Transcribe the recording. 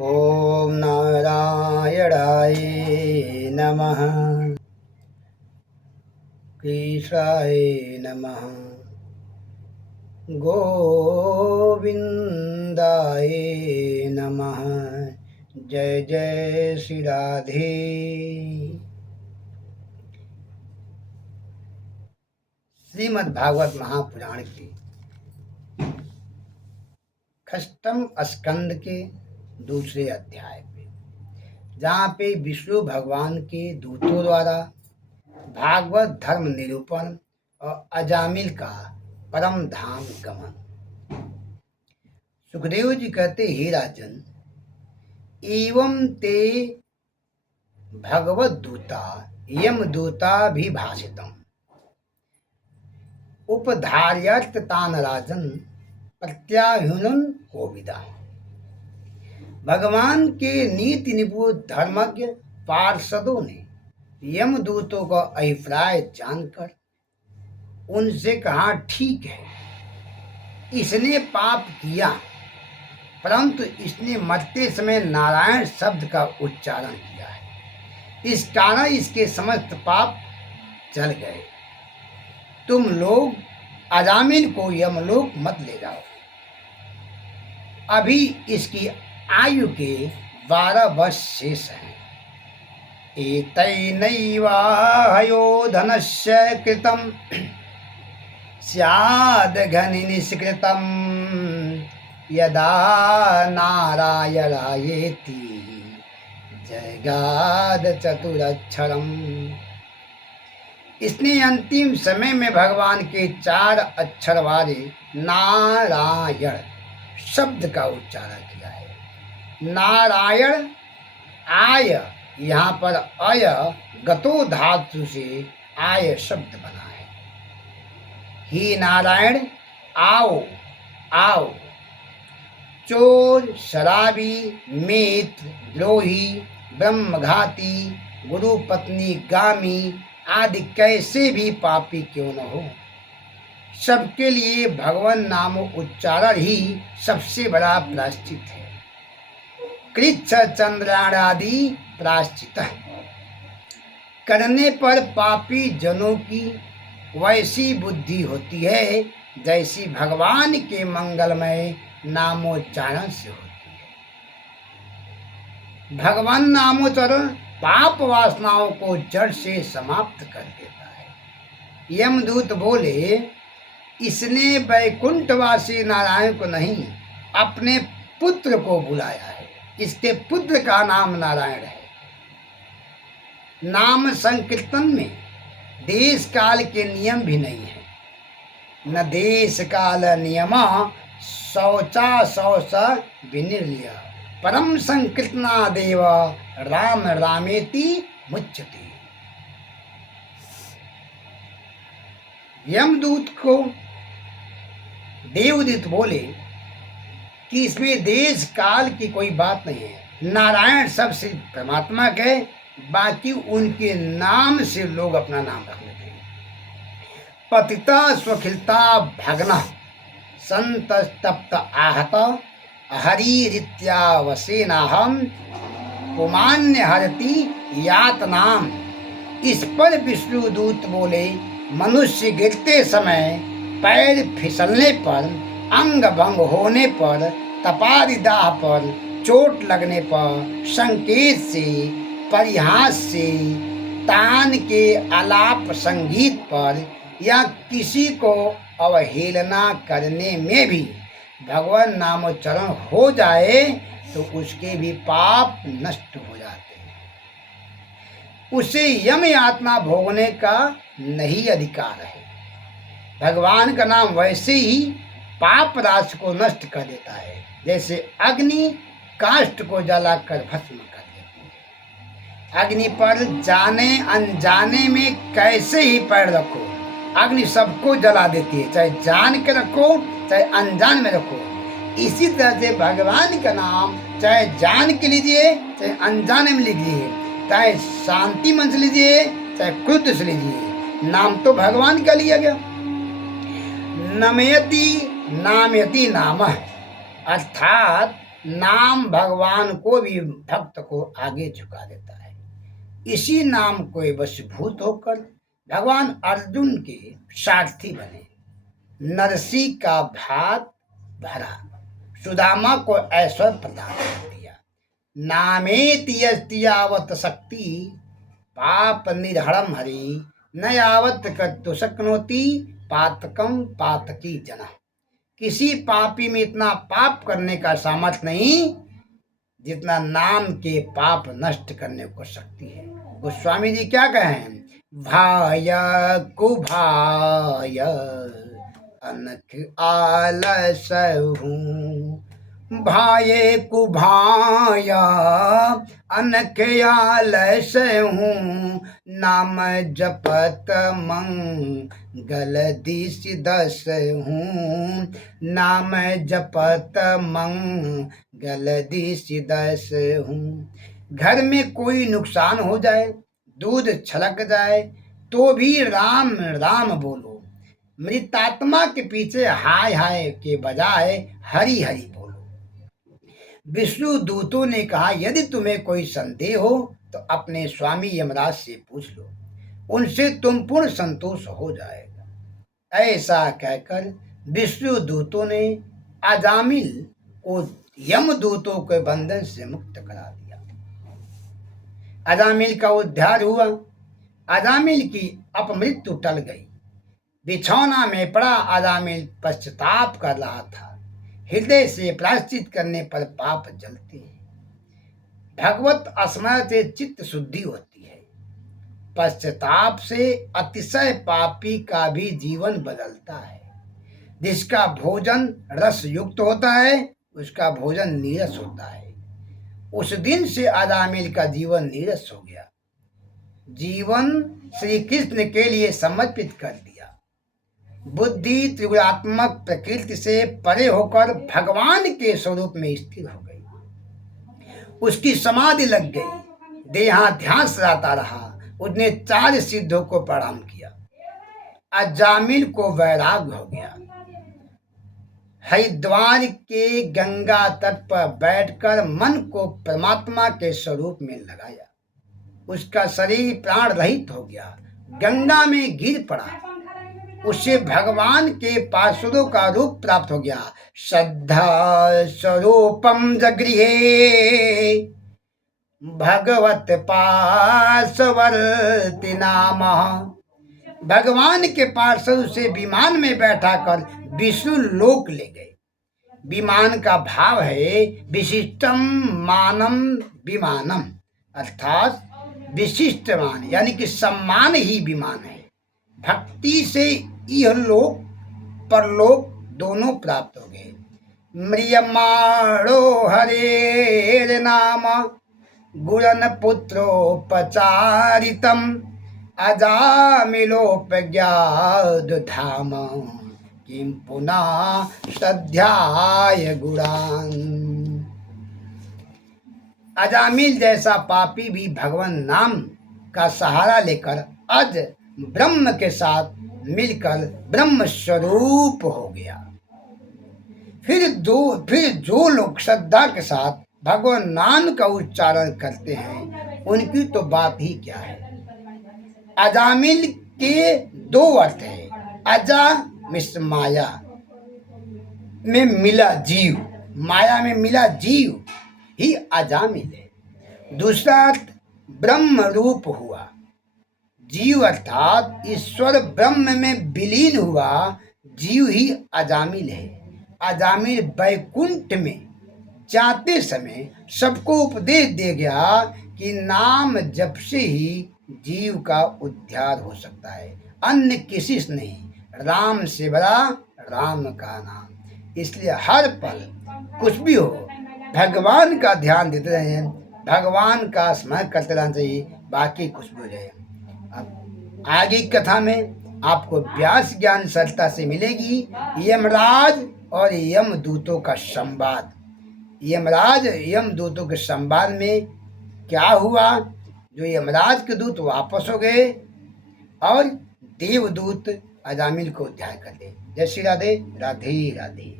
ओम नारायणाय नमः। कृष्णाय नमः। गोविंदाय नमः। जय जय श्री राधे। श्रीमद् भागवत महापुराण के षष्ठम स्कंद के दूसरे अध्याय पे, जहाँ पे विष्णु भगवान के दूतों द्वारा भागवत धर्म निरूपण और अजामिल का परम धाम गमन। सुखदेव जी कहते, हे राजन, एवं ते भगवत दूता यम दूता भी भाषितम उपधार्यर्थ तान राजन प्रत्याहुन कोविदा। भगवान के नीति निपुण धर्मज्ञ पार्षदों ने यमदूतों का अभिप्राय जानकर उनसे कहा, ठीक है, इसने पाप किया, परंतु इसने मरते समय नारायण शब्द का उच्चारण किया है, इस कारण इसके समस्त पाप जल गए। तुम लोग अजामिल को यमलोक मत ले जाओ, अभी इसकी आयु के 12 वर्ष शेष हैं। एतैनैवाहयो धनस्य कृतं स्याद् घनि निष्कृतं यदा नारायणायेति जगाद चतुरक्षरम्। इसने अंतिम समय में भगवान के 4 अक्षर वाले नारायण शब्द का उच्चारण किया है। नारायण आय, यहाँ पर अय गतो धातु से आय शब्द बना है। ही नारायण, आओ आओ। चोर, शराबी, मित्र, द्रोही, ब्रह्मघाती, गुरु पत्नी गामी आदि कैसे भी पापी क्यों न हो, सबके लिए भगवान नाम उच्चारण ही सबसे बड़ा प्रायश्चित है। कृच्छ चंद्राणादि प्रायश्चित करने पर पापी जनों की वैसी बुद्धि होती है जैसी भगवान के मंगलमय नामोच्चारण से होती है। भगवान नामोच्चारण पाप वासनाओं को जड़ से समाप्त कर देता है। यमदूत बोले, इसने वैकुंठवासी नारायण को नहीं, अपने पुत्र को बुलाया है। इसके पुत्र का नाम नारायण है। नाम संकीर्तन में देश काल के नियम भी नहीं है। न देश काल नियम शौचा शौच विनिर्लिय परम संकीर्तना देव राम रामेति मुच्यते। यमदूत को देवदूत बोले कि इसमें देश काल की कोई बात नहीं है। नारायण सब सिर्फ परमात्मा के, बाकी उनके नाम से लोग अपना नाम रख लेते हैं। पतिता स्वखिलता भग्न संतप्त आहत हरिरित्यावसेनाहम पुमान्य हरति यातनाम। इस पर विष्णुदूत बोले, मनुष्य गिरते समय, पैर फिसलने पर, अंग भंग होने पर, तपारिदाह पर, चोट लगने पर, संकेत से, परिहास से, तान के आलाप संगीत पर या किसी को अवहेलना करने में भी भगवान नामोच्चारण हो जाए तो उसके भी पाप नष्ट हो जाते हैं। उसे यम यातना भोगने का नहीं अधिकार है। भगवान का नाम वैसे ही पाप राशि को नष्ट कर देता है, जैसे अग्नि काष्ठ को जलाकर भस्म कर देती है। अग्नि पर जाने अनजाने में कैसे ही पैर रखो, अग्नि सबको जला देती है, चाहे जान के रखो चाहे अनजान में रखो। इसी तरह से भगवान का नाम चाहे जान के लीजिए चाहे अनजाने में लीजिए, चाहे शांति मन से लीजिए चाहे क्रोध से लीजिए, नाम तो भगवान का लिया गया। नमयति नामयति नाम, अर्थात नाम भगवान को भी भक्त को आगे झुका देता है। इसी नाम को वशीभूत होकर भगवान अर्जुन के सारथी बने। नरसी का भात भरा, सुदामा को ऐश्वर्य प्रदान कर दिया। नामेति यस्ति यावत् शक्ति पाप निर्हरम हरि, न यावत् कर्तु शक्नोति पातकम पातकी जना। किसी पापी में इतना पाप करने का सामर्थ्य नहीं जितना नाम के पाप नष्ट करने को शक्ति है। गोस्वामी जी क्या कहें? भाय कुभाय अनख आलस हूँ, भाये कुभाय अनख आलस हूँ, नाम जपत मंगल दिस दस हूँ, नाम जपत मंगल दिस दस हूँ। घर में कोई नुकसान हो जाए, दूध छलक जाए तो भी राम राम बोलो। मृतात्मा के पीछे हाय हाय के बजाय हरि हरि बोलो। विष्णु दूतों ने कहा, यदि तुम्हें कोई संदेह हो तो अपने स्वामी यमराज से पूछ लो, उनसे तुम पूर्ण संतोष हो जाएगा। ऐसा कहकर विष्णु दूतों ने अजामिल को यमदूतों के बंधन से मुक्त करा दिया। अजामिल का उद्धार हुआ। अजामिल की अपमृत्यु टल गई। बिछौना में पड़ा अजामिल पश्चाताप कर रहा था। हृदय से प्रायश्चित करने पर पाप जलते हैं। भगवत स्मरण से चित्त शुद्धि होती है। पश्चाताप से अतिशय पापी का भी जीवन बदलता है। जिसका भोजन रस युक्त होता है उसका भोजन नीरस होता है। उस दिन से अजामिल का जीवन नीरस हो गया। जीवन श्री कृष्ण के लिए समर्पित कर दिया। बुद्धि त्रिगुणात्मक प्रकृति से परे होकर भगवान के स्वरूप में स्थिर हो गई। उसकी समाधि लग गई। देहाध्यास रहता रहा। उसने 4 सिद्धों को प्रणाम किया। अजामिल को वैराग्य हो गया। हरिद्वार के गंगा तट पर बैठकर मन को परमात्मा के स्वरूप में लगाया। उसका शरीर प्राण रहित हो गया। गंगा में गिर पड़ा। उससे भगवान के पार्षदों का रूप प्राप्त हो गया। श्रद्धा स्वरूपम जगृहे भगवत पार्श्ववर्ती नाम। भगवान के पार्षद से विमान में बैठा कर विष्णु लोक ले गए। विमान का भाव है विशिष्टम मानम विमानम, अर्थात विशिष्ट मान यानी कि सम्मान ही विमान है। भक्ति से यह लोक परलोक दोनों प्राप्त हो गए। म्रियमाणो हरेर नाम गुरन पुत्रोपचारितम अजामिलोपज्ञात धाम किम पुनः श्रद्धाय गुणान। अजामिल जैसा पापी भी भगवान नाम का सहारा लेकर आज ब्रह्म के साथ मिलकर ब्रह्म स्वरूप हो गया। फिर जो लोग श्रद्धा के साथ भगवान नाम का उच्चारण करते हैं उनकी तो बात ही क्या है। अजामिल के 2 अर्थ है। अजा मिस माया में मिला जीव, माया में मिला जीव ही अजामिल है। दूसरा अर्थ ब्रह्म रूप हुआ। जीव अर्थात ईश्वर ब्रह्म में विलीन हुआ जीव ही अजामिल है। अजामिल वैकुंठ में जाते समय सबको उपदेश दे गया कि नाम जप से ही जीव का उद्धार हो सकता है, अन्य किसी से नहीं। राम से बड़ा राम का नाम। इसलिए हर पल कुछ भी हो भगवान का ध्यान देते रहें, भगवान का स्मरण करते रहना चाहिए, बाकी कुछ भी हो जाए। अब आगे की कथा में आपको व्यास ज्ञान सरलता से मिलेगी। यमराज और यमदूतों का संवाद। यमराज यमदूतों के संवाद में क्या हुआ, जो यमराज के दूत वापस हो गए और देवदूत अजामिल को उद्धार कर दे। जय श्री राधे, राधे राधे।